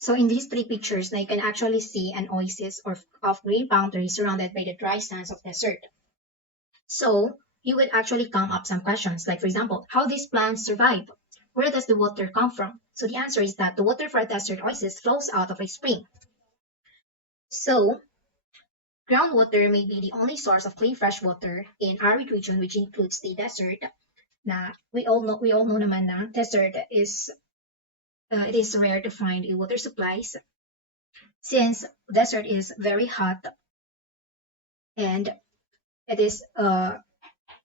So in these three pictures, now you can actually see an oasis of green boundaries surrounded by the dry sands of desert. So you would actually come up some questions, like for example, how these plants survive? Where does the water come from? So the answer is that the water for a desert oasis flows out of a spring. So groundwater may be the only source of clean fresh water in arid region, which includes the desert. Na we all know naman na desert is it is rare to find a water supplies since desert is very hot and it is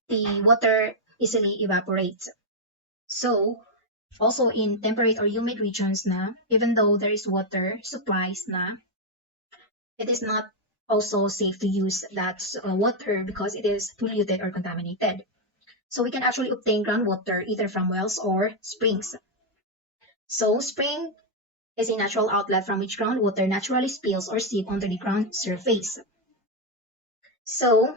the water easily evaporates. So also in temperate or humid regions na, even though there is water supplies na, it is not also safe to use that water because it is polluted or contaminated. So we can actually obtain groundwater either from wells or springs. So spring is a natural outlet from which groundwater naturally spills or seep onto the ground surface. So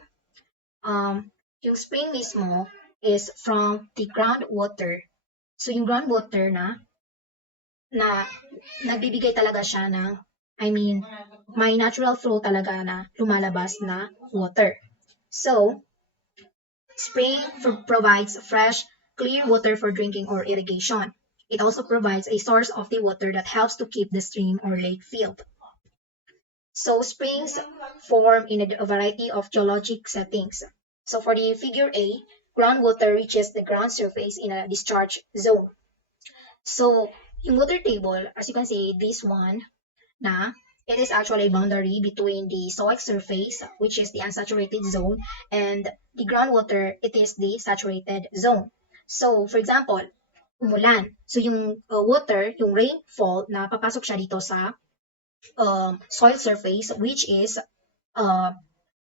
yung spring mismo is from the groundwater. So yung groundwater na nagbibigay talaga siya ng, may natural flow talaga na lumalabas na water. So, spring provides fresh, clear water for drinking or irrigation. It also provides a source of the water that helps to keep the stream or lake filled. So, springs form in a variety of geologic settings. So, for the figure A, groundwater reaches the ground surface in a discharge zone. So, yung water table, as you can see, this one, it is actually a boundary between the soil surface, which is the unsaturated zone, and the groundwater, it is the saturated zone. So, for example, umulan. So, yung water, yung rainfall, na papasok siya dito sa soil surface, which is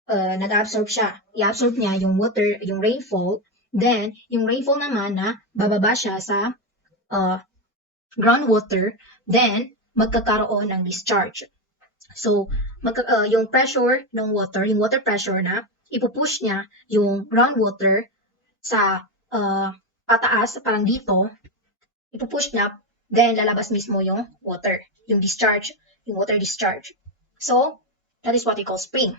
nag-absorb siya. I-absorb niya yung water, yung rainfall, then, yung rainfall naman na bababa siya sa groundwater, then, magkakaroon ng discharge. So, yung pressure ng water, yung water pressure na, ipupush niya yung groundwater sa pataas, parang dito, ipupush niya, then lalabas mismo yung water, yung discharge, yung water discharge. So, that is what we call spring.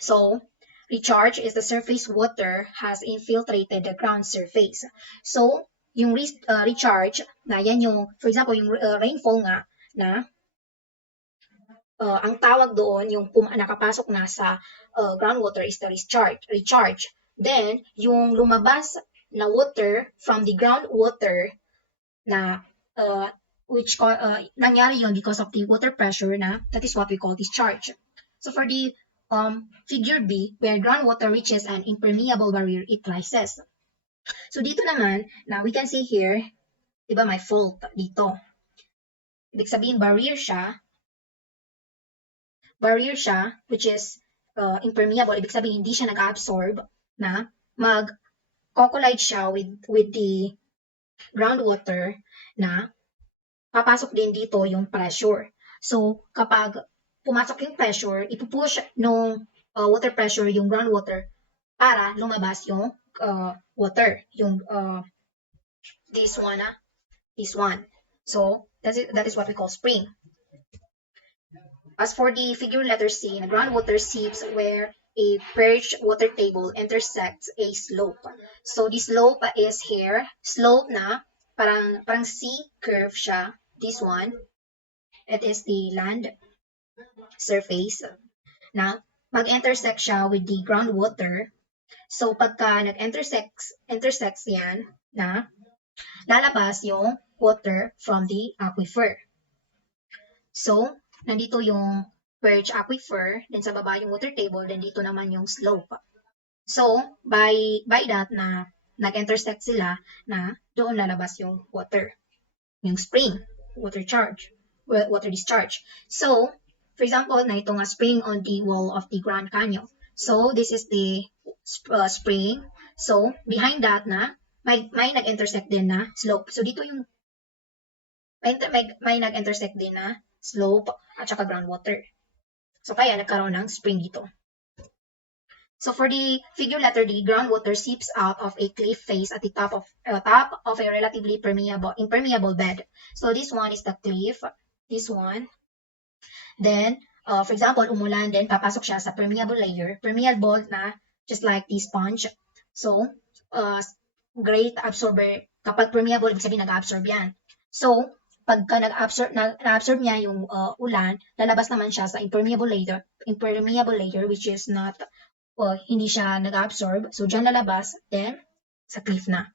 So, recharge is the surface water has infiltrated the ground surface. So, yung recharge, na yan yung, for example, yung rainfall nga, na ang tawag doon, yung nakapasok na sa groundwater is the recharge. Then, yung lumabas na water from the groundwater na which nangyari yun because of the water pressure na, that is what we call discharge. So for the figure B, where groundwater reaches an impermeable barrier, it rises. So dito naman, na we can see here, diba may fault dito. Ibig sabihin barrier siya, which is impermeable, ibig sabihin hindi siya nag-absorb, na mag-collide siya with the groundwater, na papasok din dito yung pressure. So, kapag pumasok yung pressure, ipupush nung water pressure yung groundwater para lumabas yung water, yung this one. So, that is what we call spring. As for the figure letter C, the groundwater seeps where a perched water table intersects a slope. So, the slope is here. Slope na, parang C curve siya. This one, it is the land surface. Na, mag-intersect siya with the groundwater. So, pagka nag-intersects yan, na, lalabas yung water from the aquifer. So, nandito yung perch aquifer, then sa baba yung water table, then dito naman yung slope. So, by that na nag-intersect sila, na doon lalabas yung water. Yung spring, water discharge. So, for example, na itong spring on the wall of the Grand Canyon. So, this is the spring. So, behind that na, may nag-intersect din na slope. So, dito yung may nag-intersect din na slope at saka groundwater. So, kaya nagkaroon ng spring dito. So, for the figure letter D, groundwater seeps out of a cliff face at the top of a relatively impermeable bed. So, this one is the cliff. this one. Then, for example, umulan, then papasok siya sa permeable layer. Permeable na, just like the sponge. So, uh, great absorber. Kapag permeable, ibig sabihin nag-absorb yan. So, pagka nag-absorb niya yung ulan, lalabas naman siya sa impermeable layer, which is not, hindi siya nag-absorb. So, dyan lalabas, then, sa cliff na.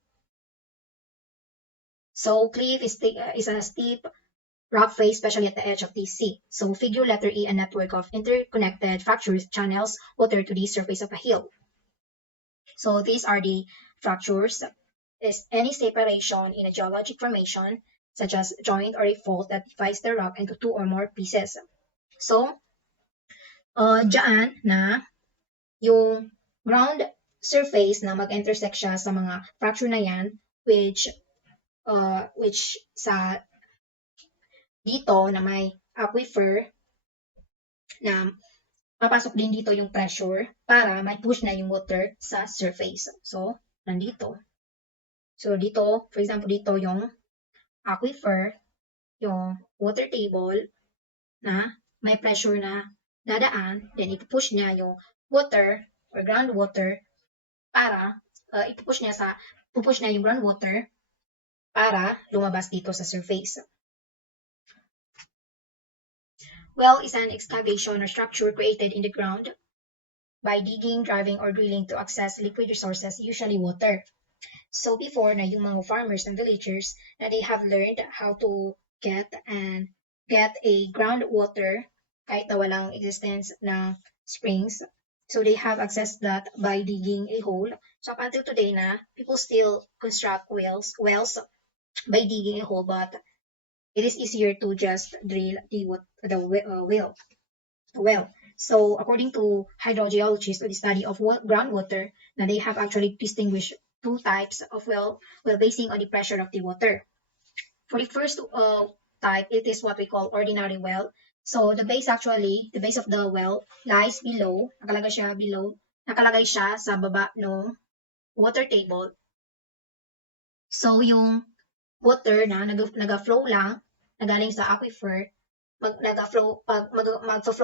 So, cliff is a steep rock face, especially at the edge of the sea. So figure letter E, a network of interconnected fractures channels water to the surface of a hill. So these are the fractures. Is any separation in a geologic formation, such as joint or a fault that divides the rock into two or more pieces. So, dyan na yung ground surface na mag-intersect siya sa mga fracture na yan, which sa dito na may aquifer na papasok din dito yung pressure para may push na yung water sa surface. So, nandito. So, dito, for example, dito yung aquifer, yung water table na may pressure na dadaan, then ipupush niya yung water or groundwater para, pupush niya yung groundwater para lumabas dito sa surface. Well is an excavation or structure created in the ground by digging, driving, or drilling to access liquid resources, usually water. So before na yung mga farmers and villagers na they have learned how to get a groundwater kahit na walang existence ng springs. So they have accessed that by digging a hole. So up until today na, people still construct wells by digging a hole, but it is easier to just drill the well. So according to hydrogeologists, the study of groundwater, now they have actually distinguished two types of well basing on the pressure of the water. For the first type, it is what we call ordinary well. So the base of the well lies below, nakalagay siya sa baba ng water table. So yung water na nag-flow lang, nagaling sa aquifer, mag-flow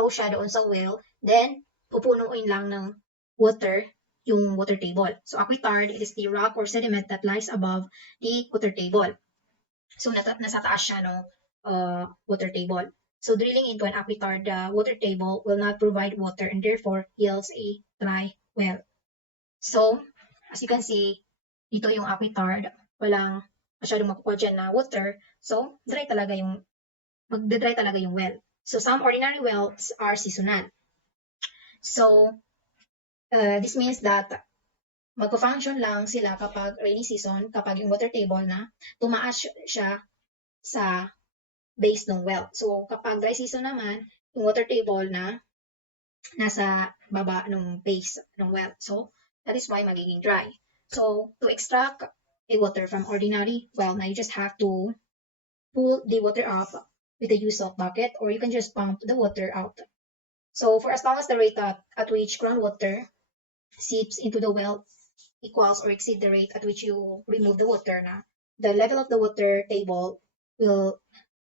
siya doon sa well, then pupunuin lang ng water yung water table. So aquitard, it is the rock or sediment that lies above the water table. So nasa taas siya ng water table. So drilling into an aquitard, the water table will not provide water and therefore yields a dry well. So as you can see, dito yung aquitard, walang masyadong makukuha dyan na water. So magdadry talaga yung well. So some ordinary wells are seasonal. So this means that magpo-function lang sila kapag rainy season, kapag yung water table na tumaas siya sa base ng well. So kapag dry season naman, yung water table na nasa baba ng base ng well. So that is why magiging dry. So to extract a water from ordinary well, now you just have to pull the water up with the use of bucket, or you can just pump the water out. So for as long as the rate at which groundwater seeps into the well equals or exceed the rate at which you remove the water, na the level of the water table will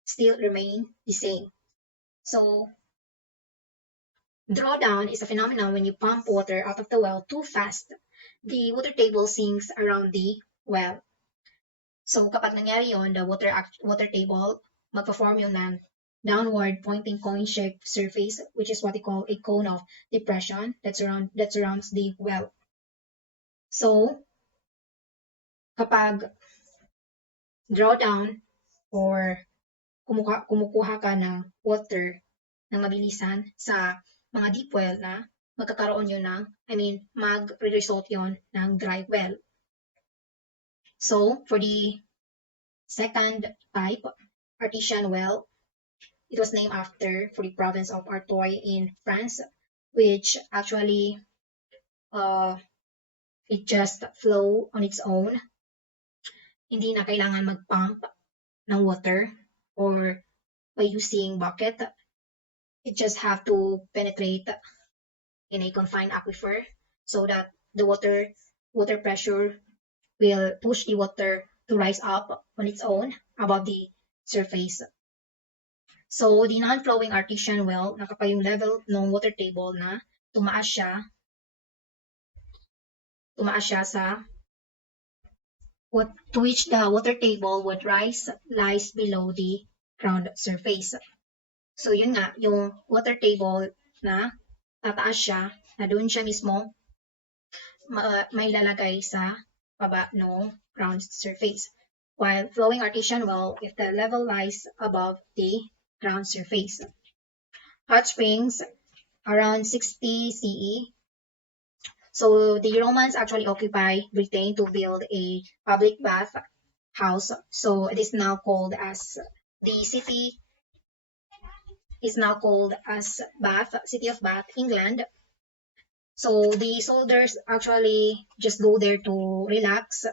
still remain the same. So drawdown is a phenomenon when you pump water out of the well too fast. The water table sinks around the well. So kapag nangyari yon, the water table magpa-form yung ng downward pointing cone-shaped surface, which is what we call a cone of depression that surrounds the well. So kapag drawdown or kumukuha ka ng water ng mabilisan sa mga deep well na, magkakaroon yun mag-result yun ng dry well. So for the second type, artesian well, it was named for the province of Artois in France, which actually it just flow on its own. Hindi na kailangan mag-pump ng water or by using bucket. It just have to penetrate in a confined aquifer so that the water pressure will push the water to rise up on its own above the surface. So, the non-flowing artesian well, nakapa yung level ng water table na tumaas siya sa to which the water table would lies below the ground surface. So, yun nga, yung water table na tataas siya, na doon siya mismo may lalagay sa baba no ground surface. While flowing artesian well, if the level lies above the ground surface. Hot springs around 60 CE. So the Romans actually occupied Britain to build a public bath house. So it is now called as the city is now called as Bath, City of Bath, England. So the soldiers actually just go there to relax.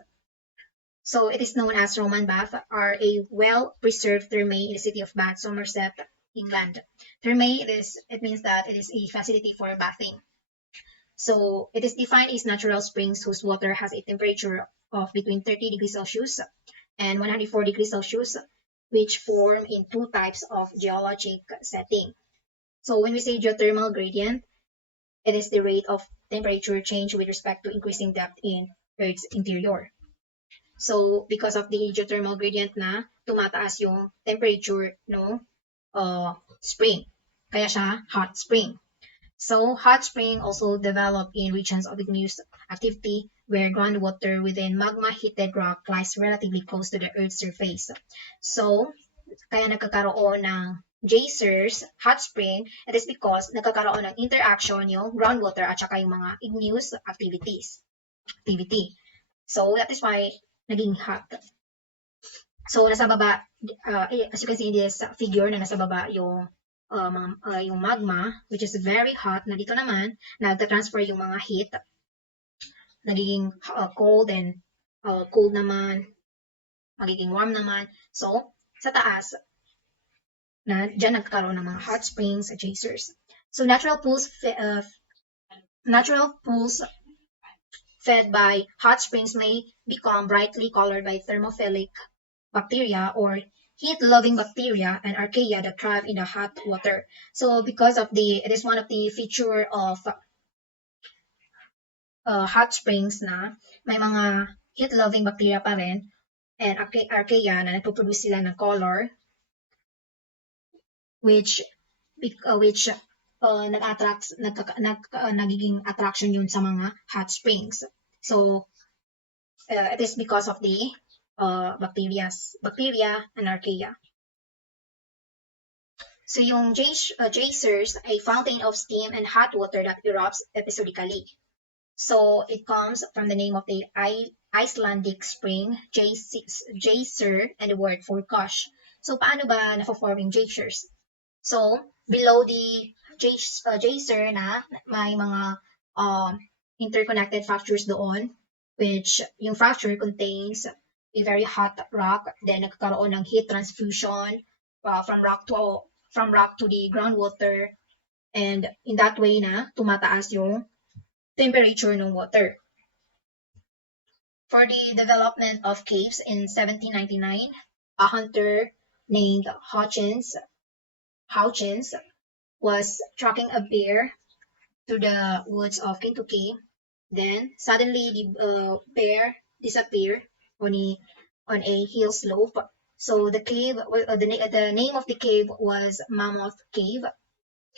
So it is known as Roman Bath, are a well-preserved thermae in the city of Bath, Somerset, England. Thermae, it means that it is a facility for bathing. So it is defined as natural springs whose water has a temperature of between 30 degrees Celsius and 104 degrees Celsius, which form in two types of geologic setting. So when we say geothermal gradient, it is the rate of temperature change with respect to increasing depth in Earth's interior. So because of the geothermal gradient na tumataas yung temperature no spring, kaya siya hot spring. So hot spring also develop in regions of igneous activity where groundwater within magma-heated rock lies relatively close to the Earth's surface. So kaya nagkakaroon ng geysers, hot spring, it is because nagkakaroon ng interaction yung groundwater at saka yung mga igneous activity. So that is why naging hot. So nasa baba, as you can see in this figure na nasa baba yung magma, which is very hot, na dito naman, nagta-transfer yung mga heat, nagiging cold and cold naman, magiging warm naman. So, sa taas, na dyan nagkaroon ng mga hot springs, geysers. So, natural pools fed by hot springs may become brightly colored by thermophilic bacteria or heat-loving bacteria and archaea that thrive in the hot water. So because of it is one of the feature of hot springs na may mga heat-loving bacteria pa rin and archaea na nagpo-produce sila ng color which nagiging attraction yun sa mga hot springs. So it is because of the bacteria and archaea. So yung geysers, a fountain of steam and hot water that erupts episodically. So it comes from the name of the Icelandic spring, geyser, and the word for gush. So paano ba na-form yung geysers? So below the geyser na may mga interconnected fractures doon, which yung fracture contains a very hot rock, then nagkakaroon ng heat transfusion from rock to the groundwater, and in that way na tumataas yung temperature ng water. For the development of caves in 1799, a hunter named Hutchins was tracking a bear through the woods of Kentucky. Then suddenly the bear disappeared on a hill slope. So the cave, the name of the cave was Mammoth Cave,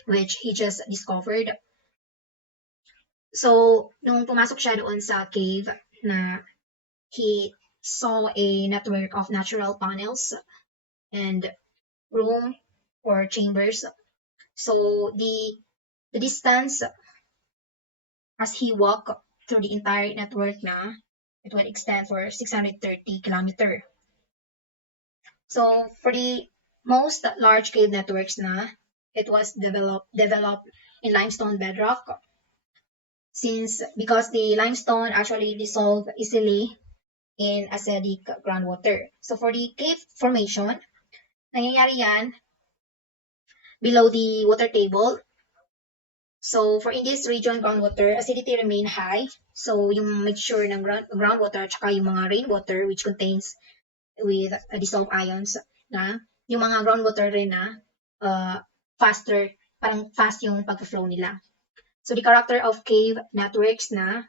which he just discovered. So nung pumasok siya doon sa cave na he saw a network of natural tunnels and room or chambers. So the distance as he walked through the entire network na, it would extend for 630 kilometers. So for the most large cave networks na, it was developed in limestone bedrock because the limestone actually dissolved easily in acidic groundwater. So for the cave formation, nangyayari yan below the water table. So for in this region, groundwater acidity remain high. So yung mixture ng groundwater at saka yung mga rainwater which contains with dissolved ions na yung mga groundwater rin na faster, parang fast yung pag-flow nila. So the character of cave networks na,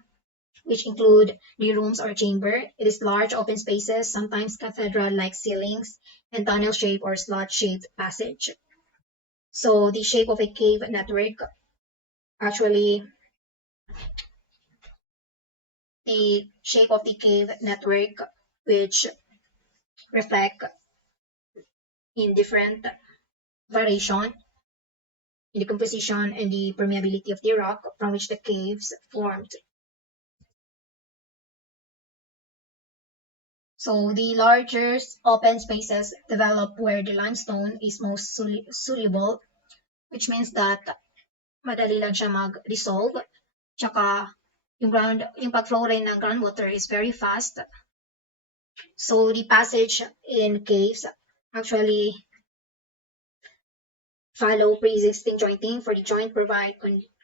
which include the rooms or chamber, it is large open spaces, sometimes cathedral-like ceilings, and tunnel-shaped or slot-shaped passage. So the shape of a cave network, actually, the shape of the cave network, which reflect in different variation in the composition and the permeability of the rock from which the caves formed. So the larger open spaces develop where the limestone is most soluble, which means that madali lang siya mag-dissolve. Tsaka yung pag-flow rin ng groundwater is very fast. So the passage in caves actually follow pre-existing jointing for the joint provide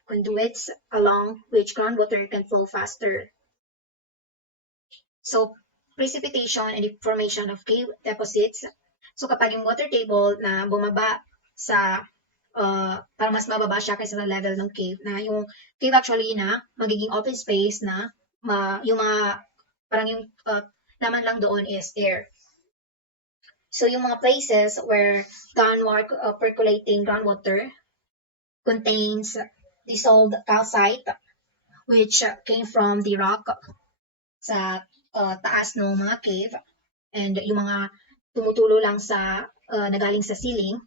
conduits along which groundwater can flow faster. So precipitation and the formation of cave deposits. So kapag yung water table na bumaba sa parang mas mababa siya kaysa sa level ng cave, na yung cave actually na magiging open space na yung mga parang yung laman lang doon is air. So yung mga places where downward percolating groundwater contains dissolved calcite, which came from the rock sa taas ng mga cave, and yung mga tumutulo lang sa nagaling sa ceiling,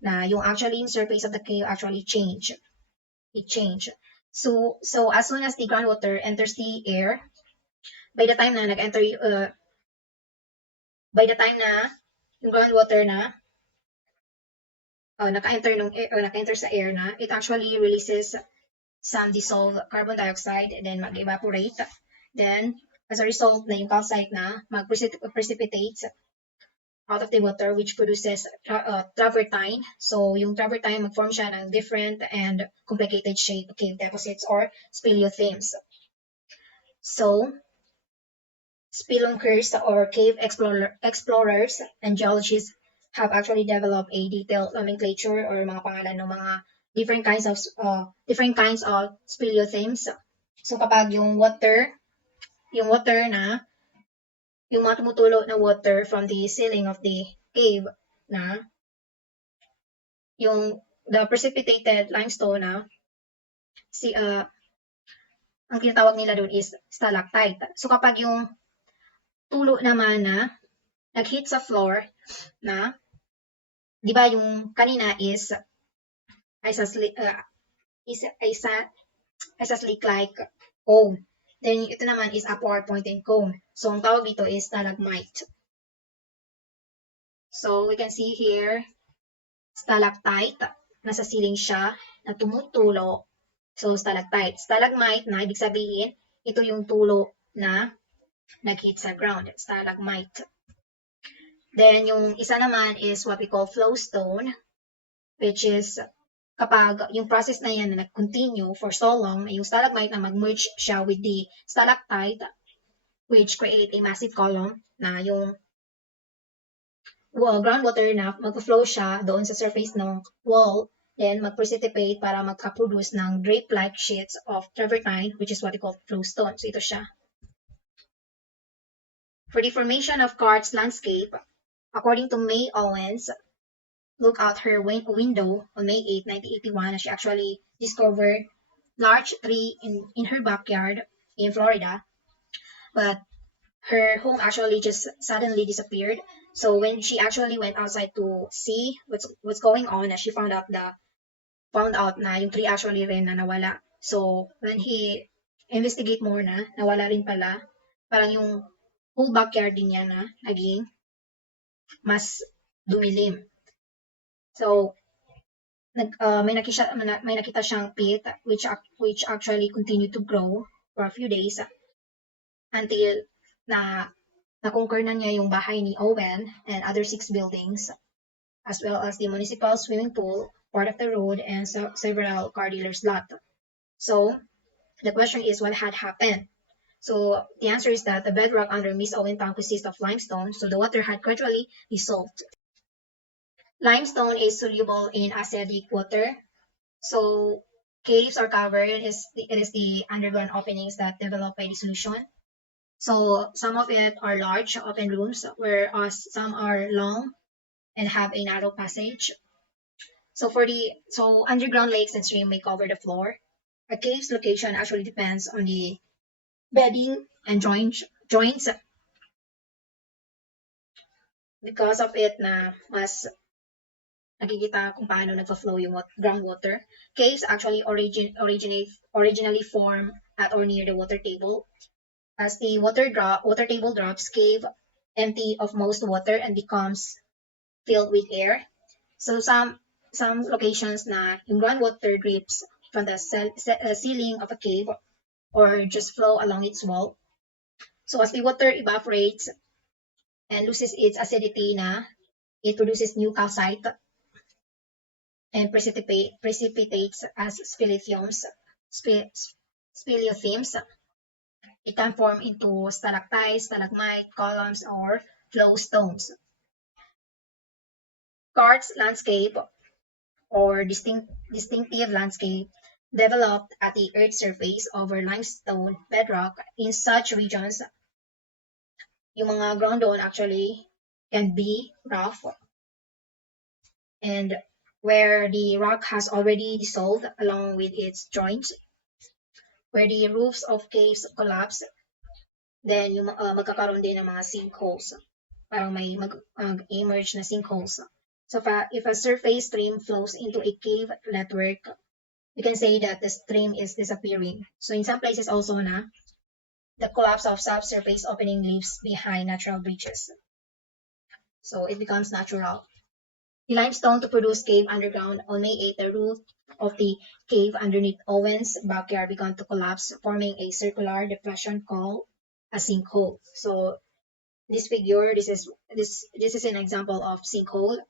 na yung actually surface of the cave actually change. It change. So as soon as the groundwater enters the air, by the time na yung groundwater na naka-enter sa air na, it actually releases some dissolved carbon dioxide and then mag-evaporate. Then, as a result na yung calcite na mag-precipitate out of the water, which produces travertine. So yung travertine, mag-form siya ng different and complicated shape cave deposits or speleothems. So spelunkers or cave explorers and geologists have actually developed a detailed nomenclature or mga pangalan ng mga different kinds of speleothems. So kapag yung water na yung mga tumutulo na water from the ceiling of the cave na the precipitated limestone na ang tinatawag nila doon is stalactite. So kapag yung tulo naman na nag-hit sa floor na, di ba yung kanina is isosceles like cone. Then ito naman is upward pointing cone. So ang tawag dito is stalagmite. So we can see here stalactite, nasa ceiling siya na tumutulo. So stalactite. Stalagmite na ibig sabihin ito yung tulo na nag-hit sa ground, stalagmite. Then yung isa naman is what we call flowstone, which is kapag yung process na yan na nag-continue for so long, yung stalagmite na mag-merge siya with the stalactite, which create a massive column na yung groundwater na mag-flow siya doon sa surface ng wall, then mag-precipitate para magka-produce ng drape-like sheets of travertine, which is what we call flowstone. So ito siya. For the formation of Cart's landscape, according to May Owens, look out her window on May 8, 1981, she actually discovered large tree in her backyard in Florida, but her home actually just suddenly disappeared. So when she actually went outside to see what's going on, she found out na yung tree actually rin na nawala. So when he investigate more na, nawala rin pala, parang yung whole backyard din niya na naging mas dumilim. So may nakita siyang pit which actually continued to grow for a few days until na-conquer na niya yung bahay ni Owen and other 6 buildings, as well as the municipal swimming pool, part of the road, and several car dealers' lot. So the question is, what had happened? So the answer is that the bedrock under Miss Owen town consists of limestone, so the water had gradually dissolved. Limestone is soluble in acidic water. So caves are covered. It is the underground openings that develop by dissolution. So some of it are large open rooms, whereas some are long and have a narrow passage. So underground lakes and stream may cover the floor. A cave's location actually depends on the bedding and joints. Because of it na mas nakikita kung paano nagfa-flow yung groundwater. Caves actually originally form at or near the water table. As the water table drops, cave empty of most water and becomes filled with air. So some locations na yung groundwater drips from the ceiling of a cave or just flow along its wall. So as the water evaporates and loses its acidity na, it produces new calcite and precipitates as speleothems. It can form into stalactites, stalagmite, columns, or flow stones. Karst landscape or distinctive landscape developed at the Earth's surface over limestone bedrock. In such regions, yung mga ground doon actually can be rough and where the rock has already dissolved along with its joints, where the roofs of caves collapse, then yung magkakaroon din ng mga sinkholes. Parang may mag-emerge na sinkholes. So if a surface stream flows into a cave network, we can say that the stream is disappearing. So in some places also na, the collapse of subsurface opening leaves behind natural breaches. So it becomes natural. The limestone to produce cave underground on May 8, the roof of the cave underneath Owen's backyard began to collapse, forming a circular depression called a sinkhole. So this figure, this is an example of sinkhole.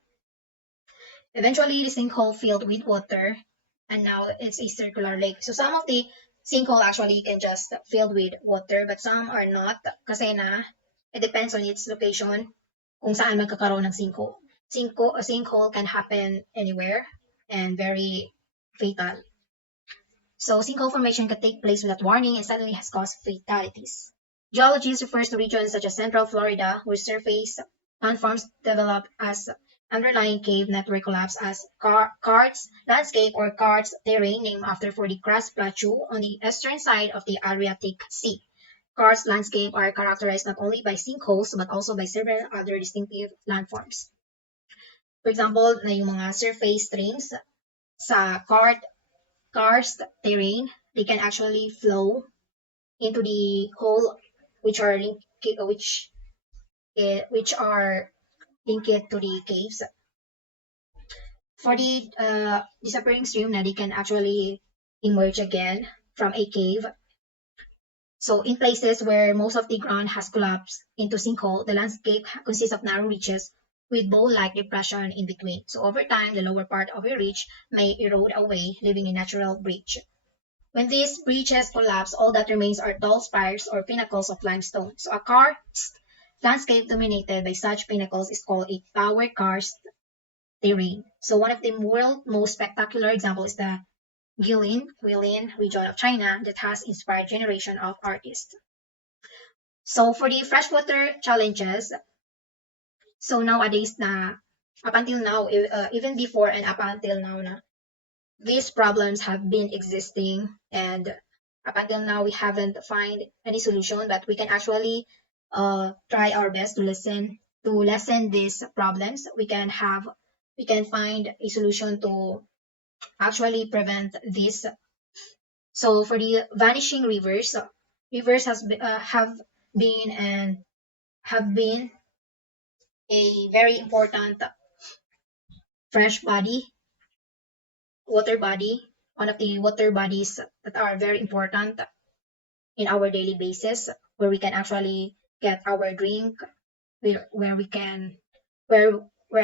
Eventually, the sinkhole filled with water, and now it's a circular lake. So some of the sinkhole actually can just filled with water, but some are not kasi na it depends on its location kung saan magkakaroon ng sinkhole. A sinkhole can happen anywhere and very fatal. So sinkhole formation can take place without warning and suddenly has caused fatalities. Geologists refers to regions such as Central Florida where surface landforms develop as underlying cave network collapse as karst landscape or karst terrain named after for the karst plateau on the eastern side of the Adriatic Sea. Karst landscape are characterized not only by sinkholes but also by several other distinctive landforms. For example, na yung mga surface streams sa karst terrain, they can actually flow into the hole which are linked to the caves. For the disappearing stream, na they can actually emerge again from a cave. So in places where most of the ground has collapsed into sinkhole, the landscape consists of narrow reaches with bowl-like depression in between. So over time, the lower part of a ridge may erode away, leaving a natural breach. When these breaches collapse, all that remains are tall spires or pinnacles of limestone. So a karst landscape dominated by such pinnacles is called a tower karst terrain. So one of the world's most spectacular examples is the Guilin region of China that has inspired generation of artists. So for the freshwater challenges, so nowadays na, up until now, even before and up until now na, these problems have been existing and up until now we haven't find any solution, but we can actually try our best to lessen these problems. We can find a solution to actually prevent this. So for the vanishing rivers, rivers have been a very important water body, one of the water bodies that are very important in our daily basis, where we can actually get our drink, where we can where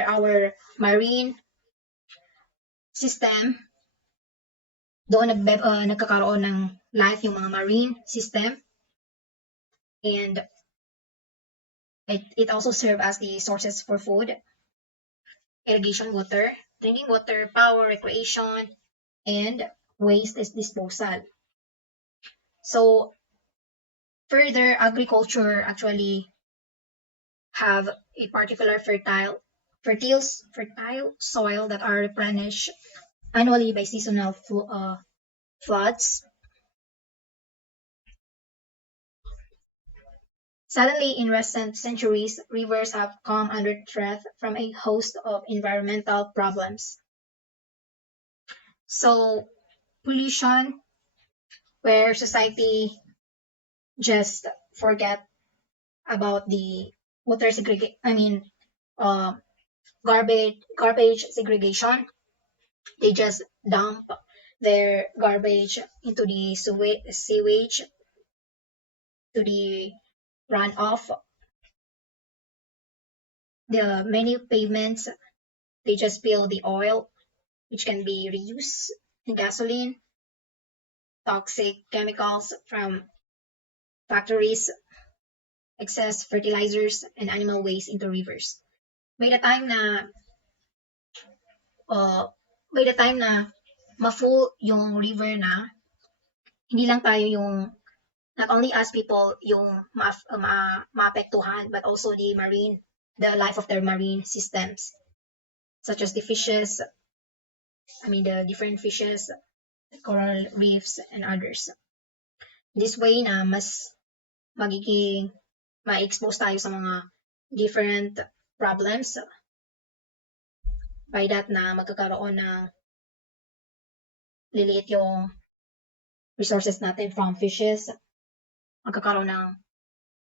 our marine system doon nagkakaroon ng life yung mga marine system, and it also serve as the sources for food. irrigation water, drinking water, power, recreation, and waste disposal. So further, agriculture actually have a particular fertile soil that are replenished annually by seasonal floods. Suddenly, in recent centuries, rivers have come under threat from a host of environmental problems. So, pollution, where society just forget about the water segregation, uh, garbage segregation. They just dump their garbage into the sewage to the runoff. The many pavements, they just spill the oil, which can be reused in gasoline, toxic chemicals from factories, excess fertilizers, and animal waste into rivers. By the time na uh, by the time na ma-full yung river na, hindi lang tayo yung not only us people yung maapektuhan, but also the life of their marine systems, such as the fishes, the different fishes, the coral reefs, and others. This way na mas magiging ma-expose tayo sa mga different problems by that na magkakaroon ng liliit yung resources natin from fishes, magkakaroon ng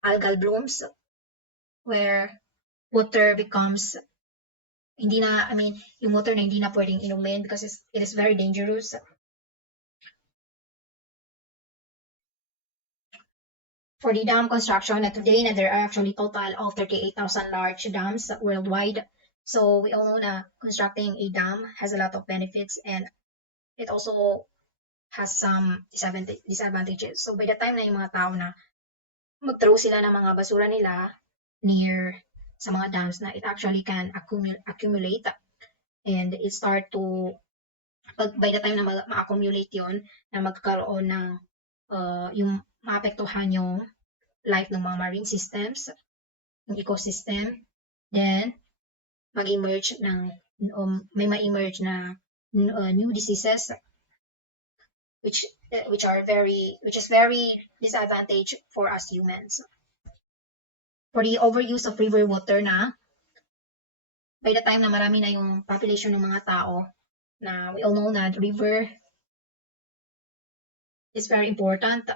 algal blooms where water becomes hindi na, yung water na hindi na pwedeng inumin because it is very dangerous. For the dam construction, today na there are actually total of 38,000 large dams worldwide. So we all know na constructing a dam has a lot of benefits and it also has some disadvantages. So by the time na yung mga tao na mag-throw sila ng mga basura nila near sa mga dams na it actually can accumulate and it start to by the time na ma-accumulate yon na magkakaroon ng yung maapektuhan yung life ng mga marine systems, yung ecosystem, then mag-emerge may ma-emerge na new diseases which is very disadvantage for us humans. For the overuse of river water na, by the time na marami na yung population ng mga tao, na we all know na the river is very important,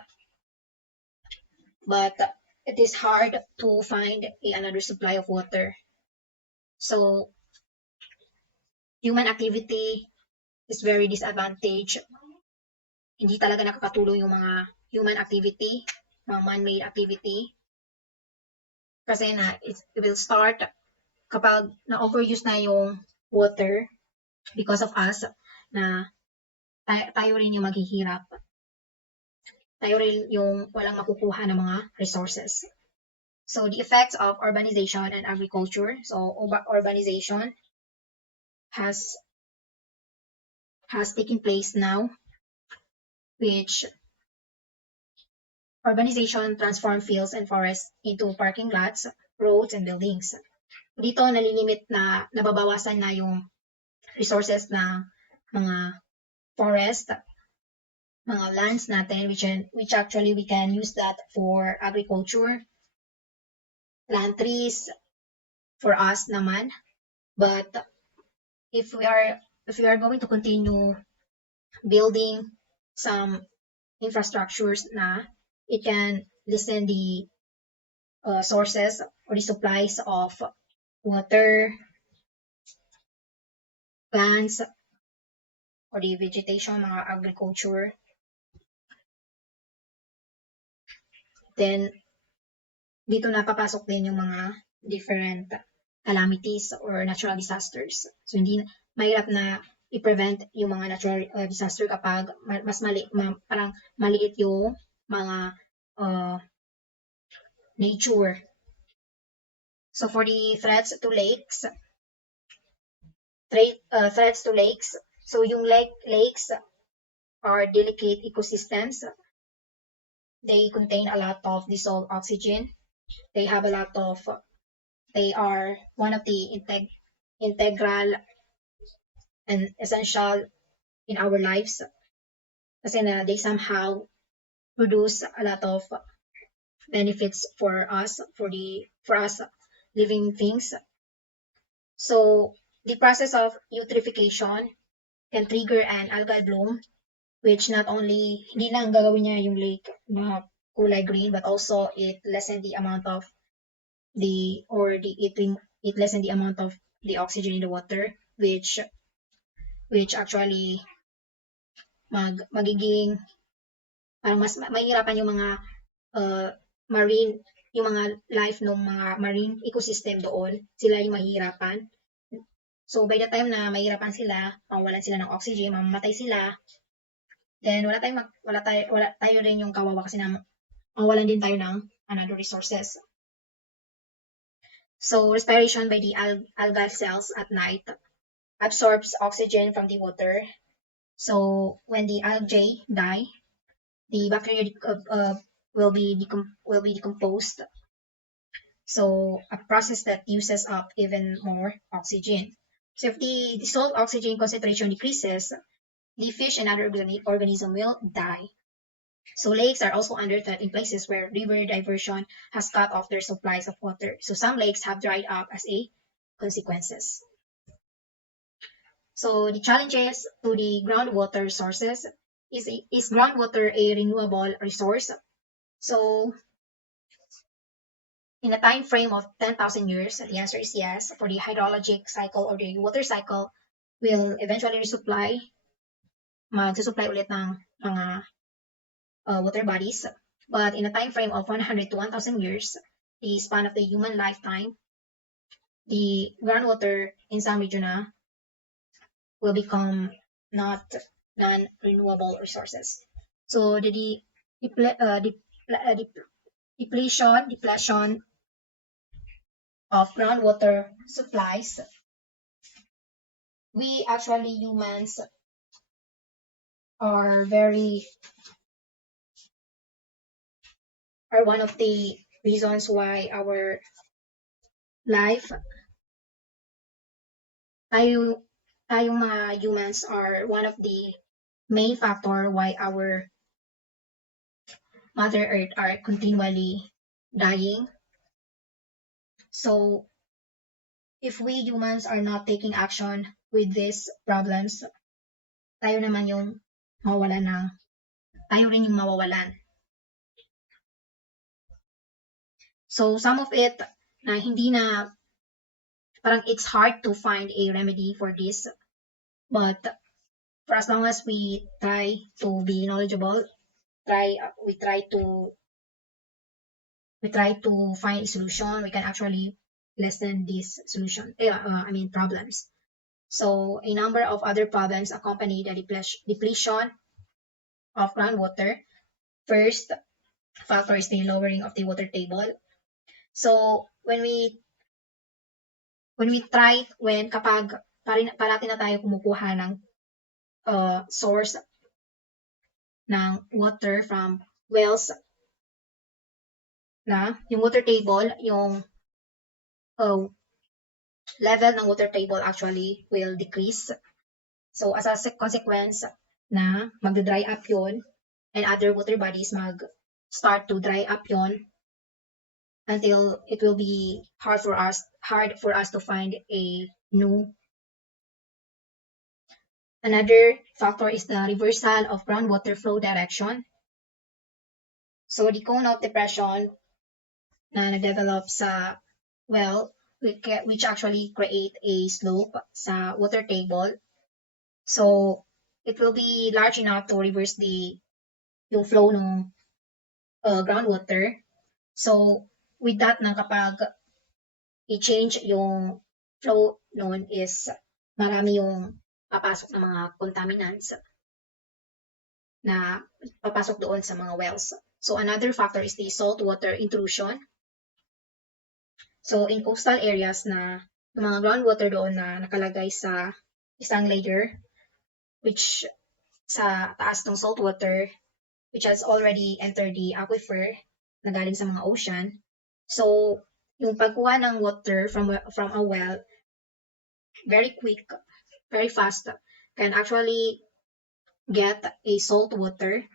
but it is hard to find another supply of water. So, human activity is very disadvantaged. Hindi talaga nakakatulong yung mga human activity, mga man-made activity. Kasi na, it will start kapag na-overuse na yung water because of us, na tayo rin yung maghihirap. Tayo rin yung walang makukuha ng mga resources. So the effects of urbanization and agriculture. So urbanization has taken place now, which urbanization transformed fields and forests into parking lots, roads, and buildings. Dito nalilimit na nababawasan na yung resources na mga forest, mga lands natin, which actually we can use that for agriculture, plant trees for us naman. But if we are going to continue building some infrastructures na, it can lessen the sources or the supplies of water, plants, or the vegetation, mga agriculture. Then, dito na papasok din yung mga different calamities or natural disasters. So, hindi mahirap na i-prevent yung mga natural disaster kapag mas parang maliit yung mga nature. So, for the threats to lakes, threats to lakes. So yung lakes are delicate ecosystems. They contain a lot of dissolved oxygen. They have a lot of, they are one of the integral and essential in our lives. Kasi na they somehow produce a lot of benefits for us, for us living things. So the process of eutrophication can trigger an algal bloom, which not only hindi lang gagawin niya yung lake na kulay green, but also it lessen the amount of it lessen the amount of the oxygen in the water, which actually magiging parang mas mahirapan yung mga marine, yung mga life ng mga marine ecosystem doon, sila yung mahihirapan. So by the time na mahirapan sila, mawalan sila ng oxygen, mamamatay sila, then wala tayo rin yung kawawa kasi na mawalan din tayo ng another resources. So respiration by the algal cells at night absorbs oxygen from the water. So when the algae die, the bacteria will be decomposed. So a process that uses up even more oxygen. So if the dissolved oxygen concentration decreases, the fish and other organism will die. So lakes are also under threat in places where river diversion has cut off their supplies of water. So some lakes have dried up as a consequences. So the challenges to the groundwater sources is groundwater a renewable resource? So in a time frame of 10,000 years, the answer is yes. For the hydrologic cycle or the water cycle will eventually magsusupply ulit ng mga water bodies. But in a time frame of 100 to 1,000 years, the span of the human lifetime, the groundwater in some region will become not non-renewable resources. So the depletion of groundwater supplies, we actually humans are one of the reasons why our life, tayong mga humans are one of the main factor why our Mother Earth are continually dying. So if we humans are not taking action with these problems, tayo naman yung tayo rin yung mawawalan. So some of it na hindi na, parang it's hard to find a remedy for this, but for as long as we try to be knowledgeable, we try to find a solution, we can actually lessen this problems. So a number of other problems accompany the depletion of groundwater. First factor is the lowering of the water table. So kapag parati na tayo kumukuha ng source ng water from wells, na yung water table, yung level ng water table actually will decrease. So as a consequence na magda-dry up yon, and other water bodies start to dry up yon, until it will be hard for us to find a new. Another factor is the reversal of groundwater flow direction. So the cone of depression na nag-develop sa well, which actually create a slope sa water table. So it will be large enough to reverse yung flow ng groundwater. So with that na kapag i-change yung flow noon, is marami yung papasok ng mga contaminants na papasok doon sa mga wells. So another factor is the saltwater intrusion. So in coastal areas na yung mga groundwater doon na nakalagay sa isang layer which sa taas ng salt water which has already entered the aquifer na galing sa mga ocean. So, yung pagkuha ng water from a well, very quick, very fast, can actually get a salt water.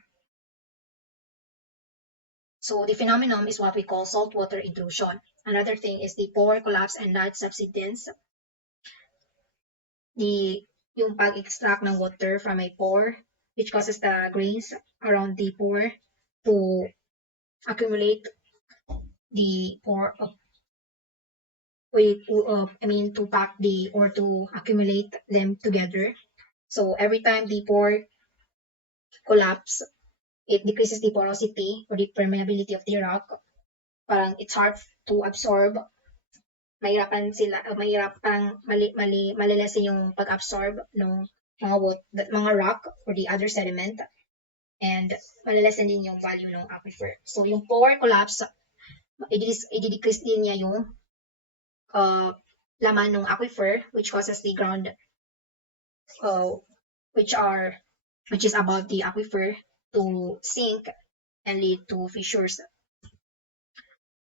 So the phenomenon is what we call saltwater intrusion. Another thing is the pore collapse and large subsidence. Yung pag-extract ng water from a pore, which causes the grains around the pore to accumulate the pore, to pack the or to accumulate them together. So every time the pore collapse, it decreases the porosity or the permeability of the rock. Parang it's hard to absorb. Malilesen yung pag-absorb ng mga rock or the other sediment, and malilesen din yung value ng aquifer. So yung pore collapse, i-decrease din niya yung laman ng aquifer, which causes the ground which is above the aquifer to sink and lead to fissures.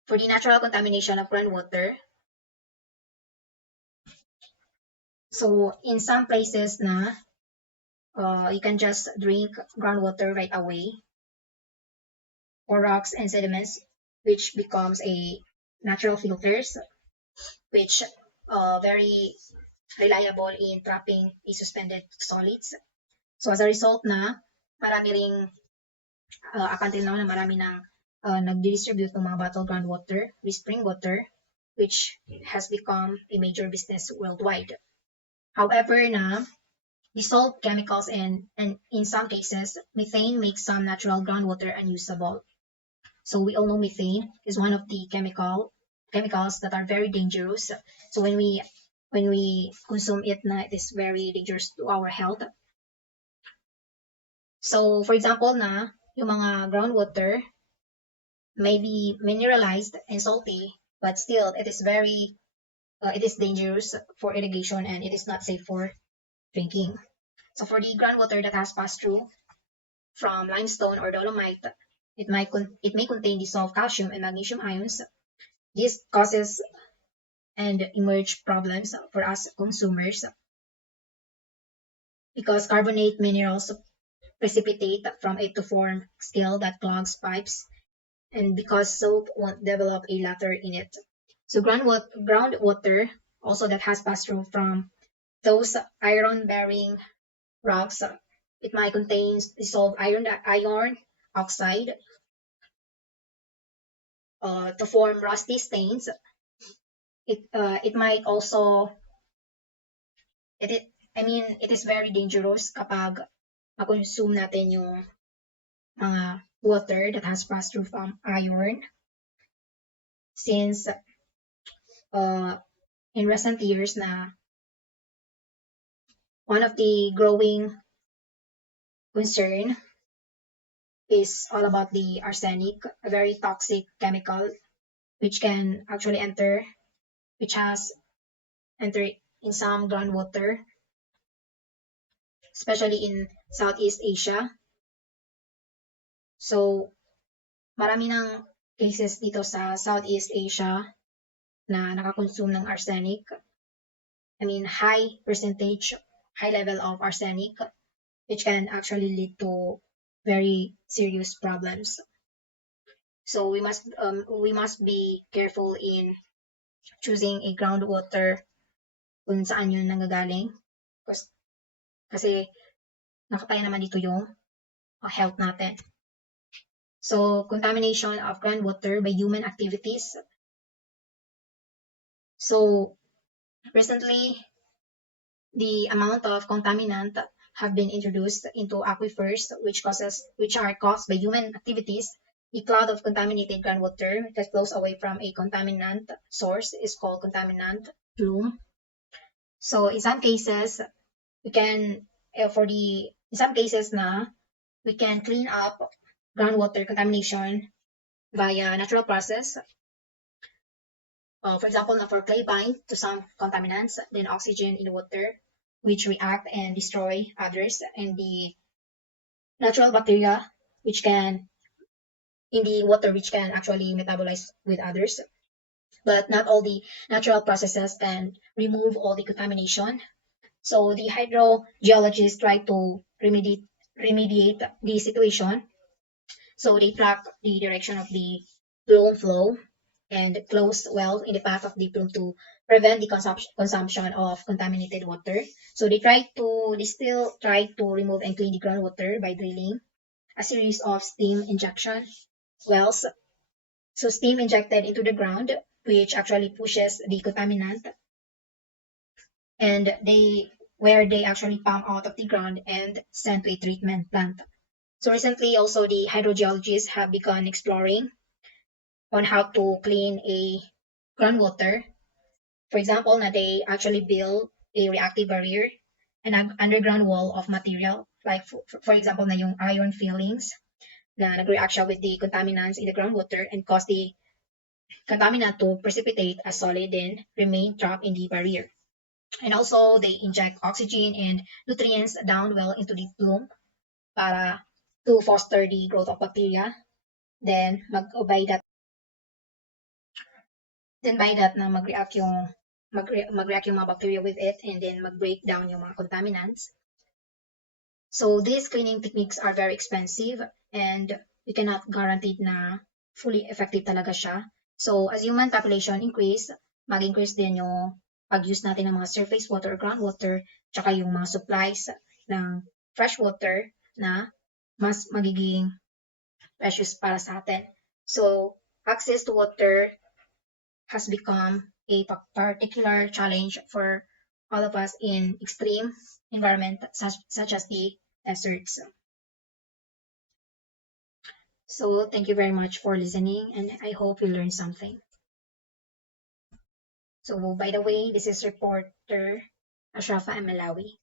For the natural contamination of groundwater, so in some places na you can just drink groundwater right away, or rocks and sediments, which becomes a natural filters, which very reliable in trapping the suspended solids. So as a result na marami ring up until now na marami nang nag-distribute ng mga bottled groundwater with spring water, which has become a major business worldwide. However na dissolved chemicals and in some cases methane makes some natural groundwater unusable. So we all know methane is one of the chemicals that are very dangerous. So when we consume it na, it is very dangerous to our health. So for example na yung mga groundwater may be mineralized and salty, but still it is dangerous for irrigation and it is not safe for drinking. So for the groundwater that has passed through from limestone or dolomite, it may contain dissolved calcium and magnesium ions. This causes and emerge problems for us consumers because carbonate minerals precipitate from it to form scale that clogs pipes, and because soap won't develop a latter in it. So groundwater also that has passed through from those iron-bearing rocks, it might contain dissolved iron oxide to form rusty stains. It might also it is very dangerous kapag ma-consume natin yung mga water that has passed through from iron, since in recent years na one of the growing concern is all about the arsenic, a very toxic chemical which has entered in some groundwater, especially in Southeast Asia. So marami ng cases dito sa Southeast Asia na nakakonsume ng arsenic. High level of arsenic, which can actually lead to very serious problems. So we must be careful in choosing a groundwater kung saan yun nanggagaling, kasi nakataya naman dito yung health natin. So contamination of groundwater by human activities. So recently, the amount of contaminant have been introduced into aquifers which are caused by human activities. The cloud of contaminated groundwater that flows away from a contaminant source is called contaminant plume. So in some cases we can clean up groundwater contamination via natural process. For example, for clay bind to some contaminants, then oxygen in the water which react and destroy others, and the natural bacteria which can in the water which can actually metabolize with others. But not all the natural processes can remove all the contamination. So the hydrogeologists try to remediate the situation. So they track the direction of the plume flow and close wells in the path of the plume to prevent the consumption of contaminated water. So they still try to remove and clean the groundwater by drilling a series of steam injection wells. So steam injected into the ground, which actually pushes the contaminant, and they actually pump out of the ground and sent to a treatment plant. So recently also the hydrogeologists have begun exploring on how to clean a groundwater. For example, na they actually build a reactive barrier, an underground wall of material, like for example na yung iron fillings na nag-react siya with the contaminants in the groundwater and cause the contaminant to precipitate as solid and remain trapped in the barrier. And also, they inject oxygen and nutrients down well into the plume para to foster the growth of bacteria. Then, by that na mag-react yung mga bacteria with it, and then mag-break down yung mga contaminants. So these cleaning techniques are very expensive, and we cannot guarantee na fully effective talaga siya. So as human population increase, mag-increase din yung pag-use natin ng mga surface water or groundwater, tsaka yung mga supplies ng fresh water na mas magiging precious para sa atin. So access to water has become a particular challenge for all of us in extreme environment such as the deserts. So thank you very much for listening, and I hope you learned something. So by the way, this is reporter Ashrafa and Malawi.